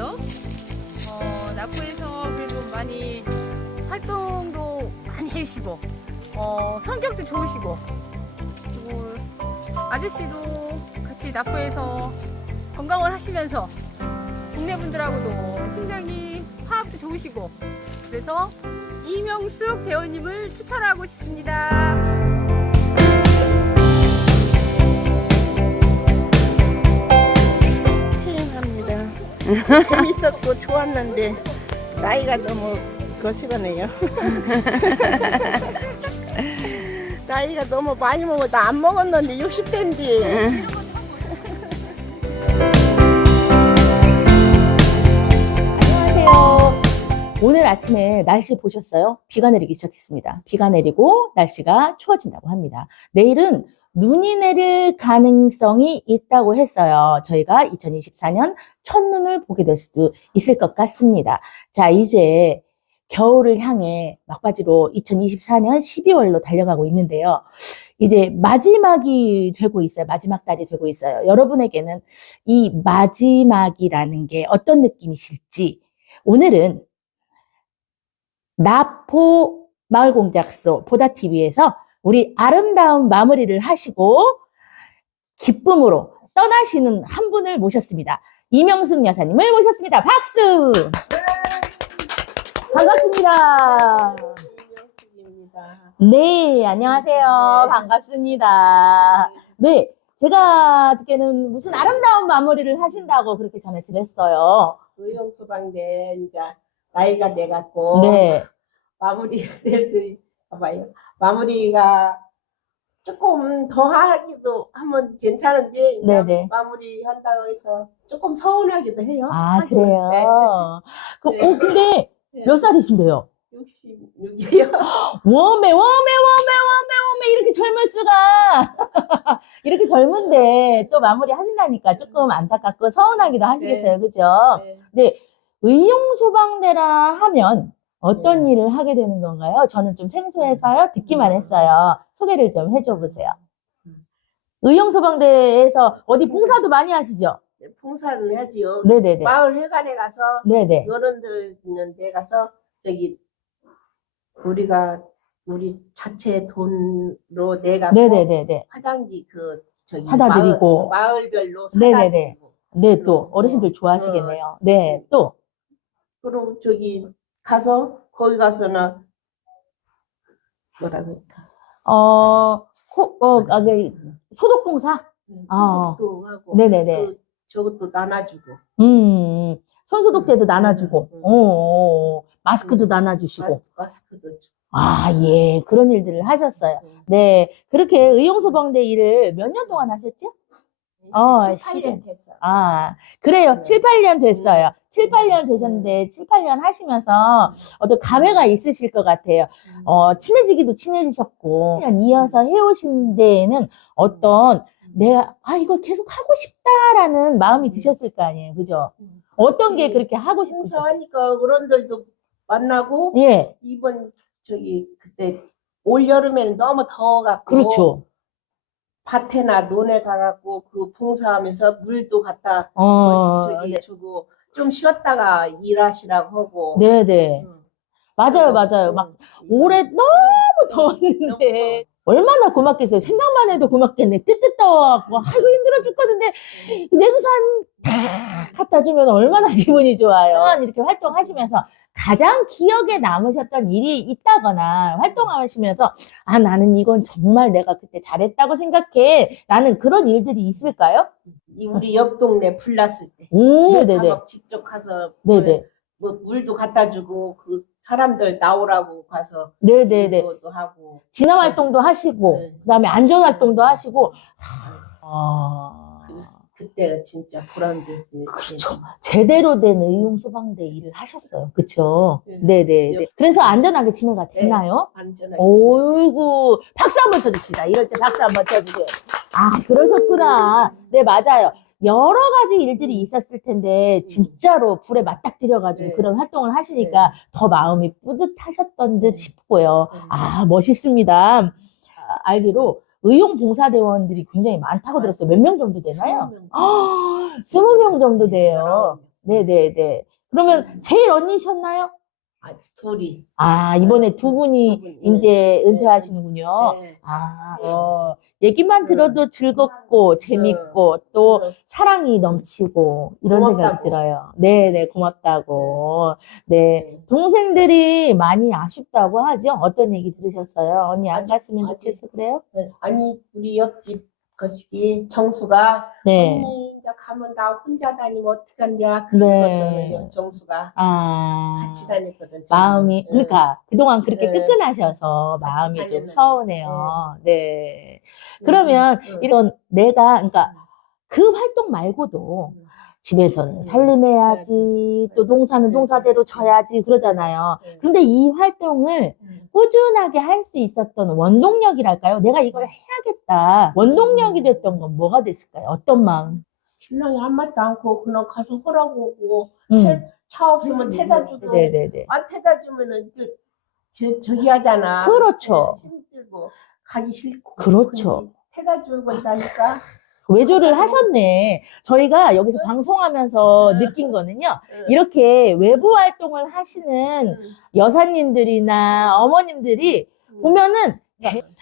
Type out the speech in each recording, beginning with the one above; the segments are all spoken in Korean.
같아요. 어, 나포에서 그래도 많이 활동도 많이 해주시고, 어, 성격도 좋으시고, 그리고 아저씨도 같이 나포에서 건강을 하시면서 동네 분들하고도 굉장히 화합도 좋으시고, 그래서 이명숙 대원님을 추천하고 싶습니다. 재밌었고 좋았는데 나이가 너무 거시거네요. 나이가 너무 많이 먹어도 안 먹었는데 60대인데 안녕하세요. 오늘 아침에 날씨 보셨어요? 비가 내리기 시작했습니다. 비가 내리고 날씨가 추워진다고 합니다. 내일은 눈이 내릴 가능성이 있다고 했어요. 저희가 2024년 첫눈을 보게 될 수도 있을 것 같습니다. 자, 이제 겨울을 향해 막바지로 2024년 12월로 달려가고 있는데요. 이제 마지막이 되고 있어요. 마지막 달이 되고 있어요. 여러분에게는 이 마지막이라는 게 어떤 느낌이실지 오늘은 나포 마을공작소 보다TV에서 우리 아름다운 마무리를 하시고 기쁨으로 떠나시는 한 분을 모셨습니다. 이명숙 여사님을 모셨습니다. 박수! 반갑습니다. 네, 안녕하세요. 네. 반갑습니다. 네, 제가 듣기에는 무슨 아름다운 마무리를 하신다고 그렇게 전해 들었어요. 의용 소방대 이제 나이가 돼 갖고 네, 마무리가 됐을 봐봐요. 마무리가 조금 더 하기도 하면 괜찮은데 네네. 마무리 한다고 해서 조금 서운하기도 해요. 아, 하기는. 그래요? 네. 그, 네. 어, 근데 네. 몇 살이신데요? 66이요. 워메, 워메, 워메, 워메, 워메, 이렇게 젊을 수가. 이렇게 젊은데 또 마무리 하신다니까 조금 안타깝고 서운하기도 하시겠어요. 그죠? 네. 의용소방대라 하면 어떤 네. 일을 하게 되는 건가요? 저는 좀 생소해서요. 듣기만 했어요. 소개를 좀 해줘 보세요. 의용소방대에서 어디 봉사도 많이 하시죠? 봉사를 하지요. 네네네. 마을 회관에 가서 네네. 어른들 있는 데 가서 저기 우리가 우리 자체 돈으로 내가 네네네네. 화장지 그 저기 사다 드리고. 마을, 마을별로 사다 네네네. 드리고 네, 또 음, 어르신들 어, 좋아하시겠네요. 네, 또 그리고 저기 가서 거기 가서는 뭐라 그럴까 어, 코, 어, 아, 그, 소독봉사? 아. 소독도 하고 네네네. 그 저것도 나눠주고 음, 손소독제도 음, 나눠주고, 음, 음. 어, 어, 어, 마스크도 음. 나눠주시고. 마, 스크도 주고 아, 예, 그런 일들을 하셨어요. 음. 네, 그렇게 의용소방대 일을 몇 년 동안 하셨죠? 어, 7, 시간. 8년 됐어 아, 그래요. 네. 7, 8년 됐어요. 음. 7, 8년 되셨는데, 7, 8년 하시면서 어떤 감회가 있으실 것 같아요. 음. 어, 친해지기도 친해지셨고, 1년 이어서 해오신 데에는 어떤 내가, 아, 이걸 계속 하고 싶다라는 마음이 드셨을 거 아니에요. 그죠? 음. 어떤 게. 그렇게 하고 싶으셨어요? 봉사하니까 어른들도 만나고 예, 이번 저기 그때 올 여름에는 너무 더워갖고 그렇죠. 밭에나 논에 가갖고 그 봉사하면서 물도 갖다 어, 저기 네. 주고 좀 쉬었다가 일하시라고 하고 네네. 응. 맞아요, 맞아요. 응. 막 올해 너무 더웠는데, 얼마나 고맙겠어요. 생각만 해도 고맙겠네. 뜨뜻 더워갖고, 아이고, 힘들어 죽겠는데, 냉산 다 갖다 주면 얼마나 기분이 좋아요. 이렇게 활동하시면서 가장 기억에 남으셨던 일이 있다거나, 활동하시면서, 아, 나는 이건 정말 내가 그때 잘했다고 생각해. 라는 그런 일들이 있을까요? 이 우리 옆 동네 불 났을 때 오, 다 네네. 막 직접 가서 네네. 뭐 물도 갖다 주고 그 사람들 나오라고 가서 네네네. 하고 진화 활동도 하시고, 네. 그 다음에 안전 활동도 하시고, 아. 그래서 그때가 진짜 보람됐어요. 그렇죠. 제대로 된 의용소방대 일을 하셨어요. 그쵸? 네. 네네. 네. 그래서 안전하게 진행가 네. 됐나요? 안전하게 오이구, 박수 한번 쳐줍시다. 이럴 때 박수 한번 쳐주세요. 아, 그러셨구나. 네, 맞아요. 여러 가지 일들이 있었을 텐데, 진짜로 불에 맞닥뜨려가지고 네. 그런 활동을 하시니까 더 마음이 뿌듯하셨던 듯 싶고요. 네. 아, 멋있습니다. 아, 알기로 의용 봉사대원들이 굉장히 많다고 들었어요. 몇 명 정도 되나요? 아, 20명 정도 돼요. 네네네. 그러면 제일 언니셨나요? 아, 둘이. 아, 이번에 두 분이 두 분이, 이제 네. 은퇴하시는군요. 네. 아, 어, 얘기만 들어도 즐겁고 네. 재밌고 또 그래서 사랑이 넘치고 이런 생각이 고맙다고. 들어요. 네 네, 고맙다고. 네. 동생들이 많이 아쉽다고 하죠? 어떤 얘기 들으셨어요? 언니 안 아직- 갔으면 아직. 좋겠어, 그래요? 아니 우리 옆집 거시기 정수가 네. 언니 이제 가면 나 혼자 다니면 어떡한냐 네. 그러거든요 정수가 아. 같이 다녔거든 정수. 마음이, 응. 그러니까, 그동안 그렇게 네. 끈끈하셔서 마음이 좀 다녔는데. 서운해요. 네. 그러면 응. 이런 내가, 그러니까 그 활동 말고도 응. 집에서는 음. 살림해야지, 또 농사는 네. 농사대로 져야지 그러잖아요. 응. 그런데 이 활동을 응. 꾸준하게 할 수 있었던 원동력이랄까요? 내가 이걸 해야겠다. 원동력이 됐던 건 뭐가 됐을까요? 어떤 마음? 신랑이 한 마디도 않고 그냥 가서 허라고 오고 음. 태- 차 없으면 태다 주고 네네네. 안 태다 주면은 그 저, 저기 하잖아 그렇죠. 네, 힘들고 가기 싫고 그렇죠. 태다 주고 있다니까 외조를 하셨네. 저희가 여기서 방송하면서 느낀 거는요. 이렇게 외부 활동을 하시는 응. 여사님들이나 어머님들이 응. 보면은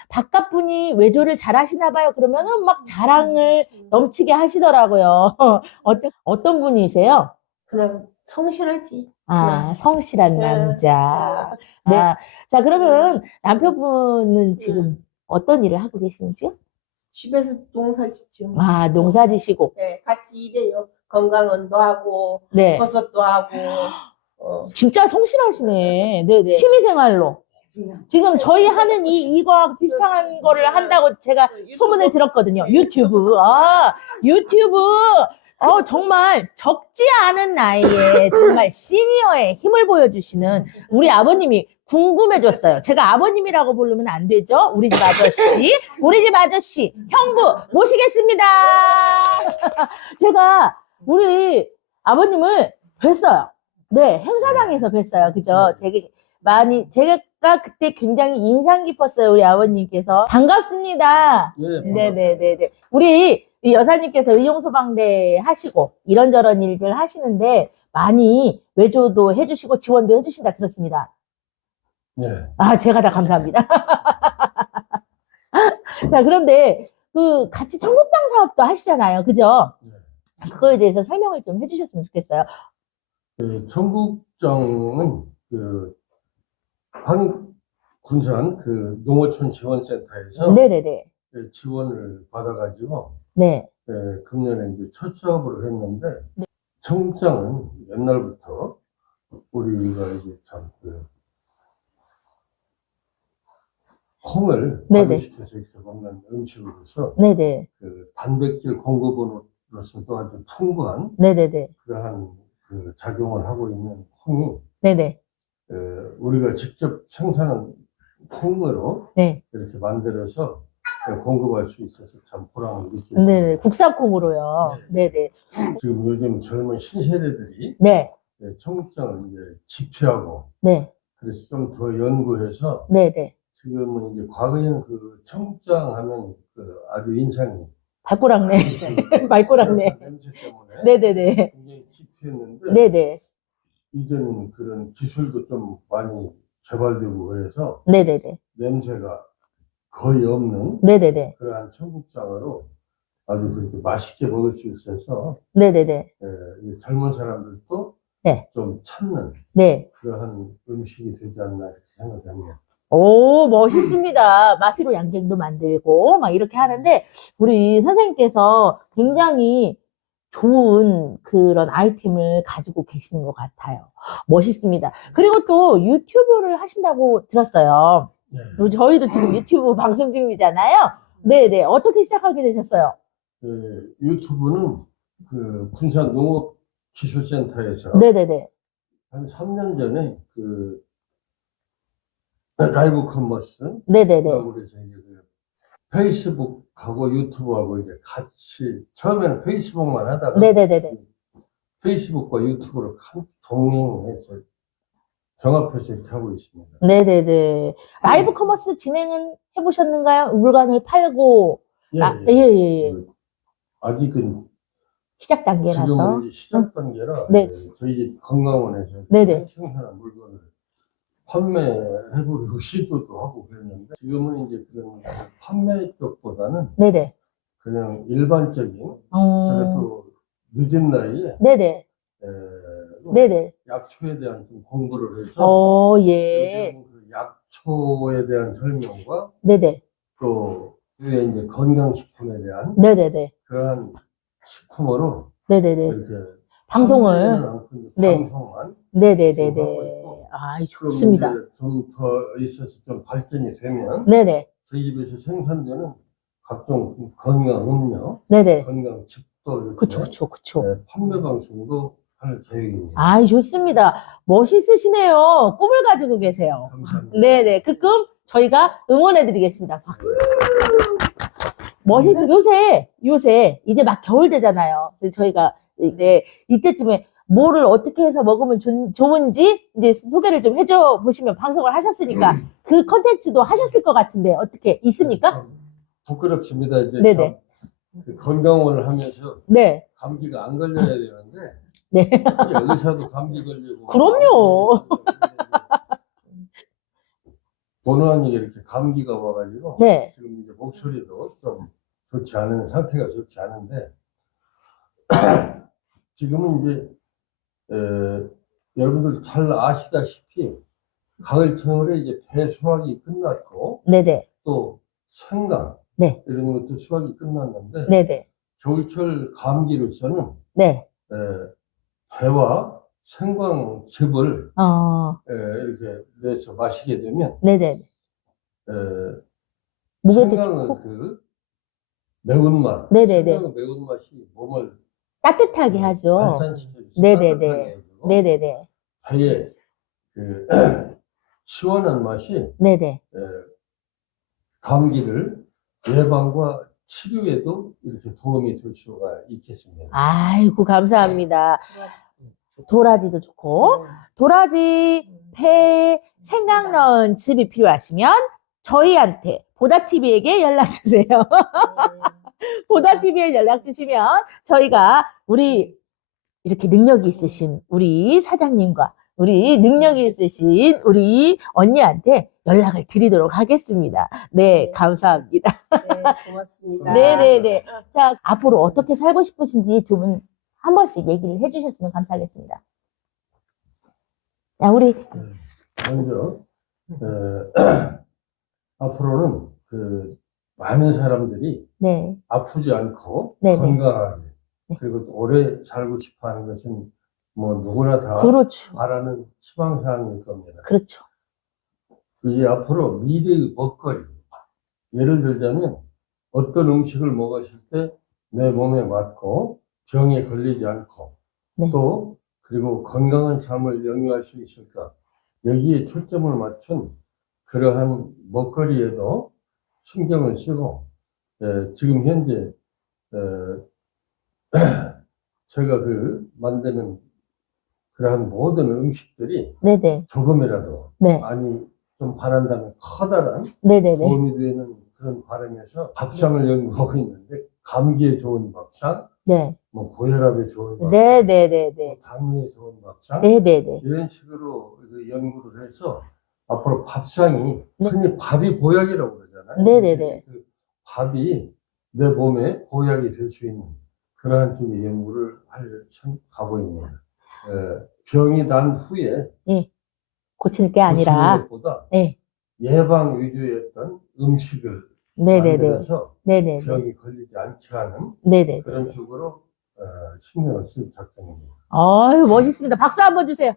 바깥 분이 외조를 잘 하시나 봐요. 그러면은 막 자랑을 응. 넘치게 하시더라고요. 어떤, 어떤 분이세요? 그냥 성실하지 아, 성실한 네. 남자. 네. 아, 자, 그러면 남편분은 지금 어떤 일을 하고 계시는지요? 집에서 농사 짓죠. 아, 농사 지시고. 네, 같이 일해요. 건강원도 하고, 네. 버섯도 하고, 어, 진짜 성실하시네. 네네. 취미생활로. 지금 저희 하는 이, 이거하고 비슷한 거를 한다고 제가 소문을 들었거든요. 유튜브. 아, 유튜브. 어, 정말 적지 않은 나이에 정말 시니어의 힘을 보여주시는 우리 아버님이 궁금해졌어요. 제가 아버님이라고 부르면 안 되죠? 우리 집 아저씨, 우리 집 아저씨, 형부 모시겠습니다. 제가 우리 아버님을 뵀어요. 네, 행사장에서 뵀어요. 그죠? 되게 많이, 제가 그때 굉장히 인상 깊었어요. 우리 아버님께서. 반갑습니다. 예, 네네네네. 우리 이 여사님께서 의용소방대 하시고 이런저런 일들 하시는데 많이 외조도 해주시고 지원도 해주신다 들었습니다. 예. 아, 제가 다 감사합니다. 자, 그런데 그 같이 청국장 사업도 하시잖아요. 그죠? 예. 그거에 대해서 설명을 좀 해주셨으면 좋겠어요. 그 청국장은 그 한 군산 그 농어촌 지원센터에서 네네네. 그 지원을 받아가지고 네. 예, 금년에 이제 첫 사업을 했는데 청국장은 옛날부터 우리가 이제 참그 콩을. 발효시켜서 이렇게 먹는 음식으로서 네네. 그 단백질 공급으로서도 아주 풍부한 네네네. 그러한 그 작용을 하고 있는 콩이 네네. 어, 우리가 직접 생산한 콩으로 네. 이렇게 만들어서 공급할 수 있어서 참 보람을 느끼고 네네. 있습니다. 국산콩으로요. 네 네. 지금 요즘 젊은 신세대들이 네. 예, 청국장을 이제 집취하고 네. 그래서 좀 더 연구해서 네 네. 지금은 이제 과거에는 그 청국장 하면 그 아주 인상이 발꼬락네. 발꼬락네. 냄새 때문에 네 네 네. 굉장히 집취했는데 네 네. 이제는 그런 기술도 좀 많이 개발되고 그래서 네 네 네. 냄새가 거의 없는 네네네. 그러한 청국장으로 아주 그렇게 맛있게 먹을 수 있어서 네네네. 예, 이 젊은 사람들도 네. 좀 찾는 네. 그러한 음식이 되지 않나 이렇게 생각합니다. 오, 멋있습니다. 맛으로 양갱도 만들고, 막 이렇게 하는데, 우리 선생님께서 굉장히 좋은 그런 아이템을 가지고 계시는 것 같아요. 멋있습니다. 그리고 또 유튜브를 하신다고 들었어요. 예. 저희도 지금 유튜브 방송 중이잖아요. 네네. 어떻게 시작하게 되셨어요? 예, 유튜브는 그 군산 농업기술센터에서 네네네. 한 3년 전에 그 라이브 커머스 네네네. 그래서 이제 그 페이스북하고 유튜브하고 이제 같이 처음에는 페이스북만 하다가 네네네네. 페이스북과 유튜브를 한- 동행해서 경합해서 이렇게 하고 있습니다. 네네네. 라이브 커머스 진행은 해보셨는가요? 물건을 팔고. 예, 아, 예. 예, 예, 예. 그 아직은 시작 단계라서. 지금은 이제 시작 단계라 네. 이제 저희 집 건강원에서 네네. 생산한 물건을 판매해보려고 시도도 하고 그랬는데 지금은 이제 그런 판매 쪽보다는 네네. 그냥 일반적인 음, 그래도 늦은 나이에 네네. 에, 네네. 약초에 대한 좀 공부를 해서 어, 예. 요즘 그 약초에 대한 설명과 네네. 또 이제 건강식품에 대한 네네네. 그러한 식품으로 네네네. 이렇게 방송을. 판매는 않고 이제 네. 방송만 네네네네. 아, 그럼 좋습니다. 좀더 있어서 좀 발전이 되면 네네. 저희 집에서 생산되는 각종 건강 음료, 네네. 건강 즙도 이렇게 그쵸, 그쵸, 그쵸. 네, 판매 방송도 할 계획입니다. 아, 좋습니다. 멋있으시네요. 꿈을 가지고 계세요. 감사합니다. 네네. 그 꿈 저희가 응원해드리겠습니다. 박수. 멋있어. 요새, 요새, 이제 막 겨울 되잖아요. 저희가 이제 이때쯤에 뭐를 어떻게 해서 먹으면 좋, 좋은지 이제 소개를 좀 해줘 보시면 방송을 하셨으니까 그 컨텐츠도 하셨을 것 같은데 어떻게 있습니까? 참 부끄럽습니다. 이제 네네. 참 그 건강을 하면서 네. 감기가 안 걸려야 되는데 네. 의사도 감기 걸리고 그럼요. 본원이 이렇게 감기가 와가지고 네. 지금 이제 목소리도 좀 좋지 않은 상태가 좋지 않은데 지금은 이제 에, 여러분들 잘 아시다시피 가을철에 이제 배 수확이 끝났고 네네. 또 생강 네. 이런 것도 수확이 끝났는데 네네. 겨울철 감기로서는 네. 에, 배와 생광즙을 어, 에, 이렇게 내서 마시게 되면 네네. 에, 목에도 생강은 좋고 그 매운맛, 네네네. 생강의 매운맛이 몸을 따뜻하게 하죠. 발산시켜줘서 네네네. 따뜻하게 해주고 네네네. 배에 그 시원한 맛이 네네. 에, 감기를 예방과 치료에도 이렇게 도움이 될 수가 있겠습니다. 아이고, 감사합니다. 도라지도 좋고, 도라지, 배, 생강 넣은 즙이 필요하시면 저희한테, 보다TV에게 연락주세요. 보다TV에 연락주시면 저희가 우리 이렇게 능력이 있으신 우리 사장님과 우리 능력이 있으신 우리 언니한테 연락을 드리도록 하겠습니다. 네, 감사합니다. 네, 고맙습니다. 네네네. 자, 앞으로 어떻게 살고 싶으신지 두 분 한 번씩 얘기를 해주셨으면 감사하겠습니다. 야, 우리, 먼저 에, 앞으로는 그 많은 사람들이 네, 아프지 않고 네네. 건강하게 네. 그리고 또 오래 살고 싶어 하는 것은 뭐 누구나 다 그렇죠. 바라는 희망사항일 겁니다. 그렇죠. 이제 앞으로 미래의 먹거리 예를 들자면 어떤 음식을 먹었을 때 내 몸에 맞고 병에 걸리지 않고 네. 또 그리고 건강한 삶을 영위할 수 있을까 여기에 초점을 맞춘 그러한 먹거리에도 신경을 쓰고 예, 지금 현재 에, 제가 그 만드는 그러한 모든 음식들이 네네. 조금이라도 네. 많이 좀 바란다면 커다란 네네네. 도움이 되는 그런 바람에서 밥상을 연구하고 있는데 감기에 좋은 밥상, 네. 뭐 고혈압에 좋은 밥상, 네네네네. 또 당뇨에 좋은 밥상 네네네. 이런 식으로 그 연구를 해서 앞으로 밥상이 네. 흔히 밥이 보약이라고 그러잖아요. 네네네. 그 밥이 내 몸에 보약이 될 수 있는 그러한 쪽의 연구를 할 참- 가고. 에, 병이 난 후에 고칠 게 아니라, 고치는 것보다 네. 예방 위주였던 음식을 네네네. 만들어서 네네네. 병이 걸리지 않게 하는 네네. 그런 쪽으로 어, 신경을 쓸 작정입니다. 아유, 멋있습니다. 박수 한번 주세요.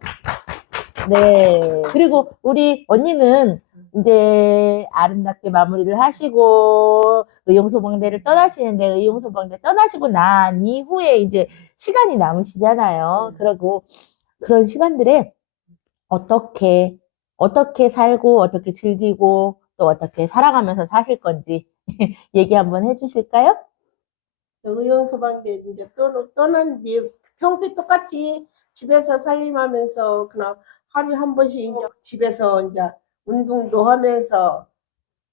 네. 그리고 우리 언니는 이제 아름답게 마무리를 하시고 의용소방대를 떠나시는데 의용소방대 떠나시고 난 이후에 이제 시간이 남으시잖아요. 그리고 그런 시간들에 어떻게, 어떻게 살고, 어떻게 즐기고, 또 어떻게 살아가면서 사실 건지 얘기 한번 해주실까요? 의용소방대 이제 떠, 떠난 뒤 평소에 똑같이 집에서 살림하면서 그냥 하루에 한 번씩 이제 집에서 이제 운동도 하면서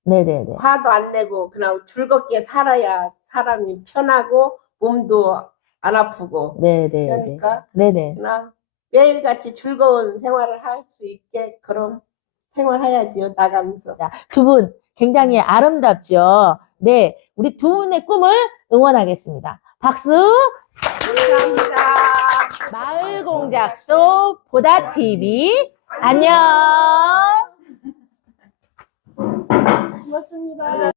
네네네. 화도 안 내고 그냥 즐겁게 살아야 사람이 편하고 몸도 안 아프고 네, 네, 네. 그러니까 네, 네. 그러나 매일같이 즐거운 생활을 할 수 있게 그런 생활해야지요 나가면서 두 분 굉장히 아름답죠? 네, 우리 두 분의 꿈을 응원하겠습니다. 박수! 감사합니다. 마을 공작소 보다 TV 안녕. 고맙습니다.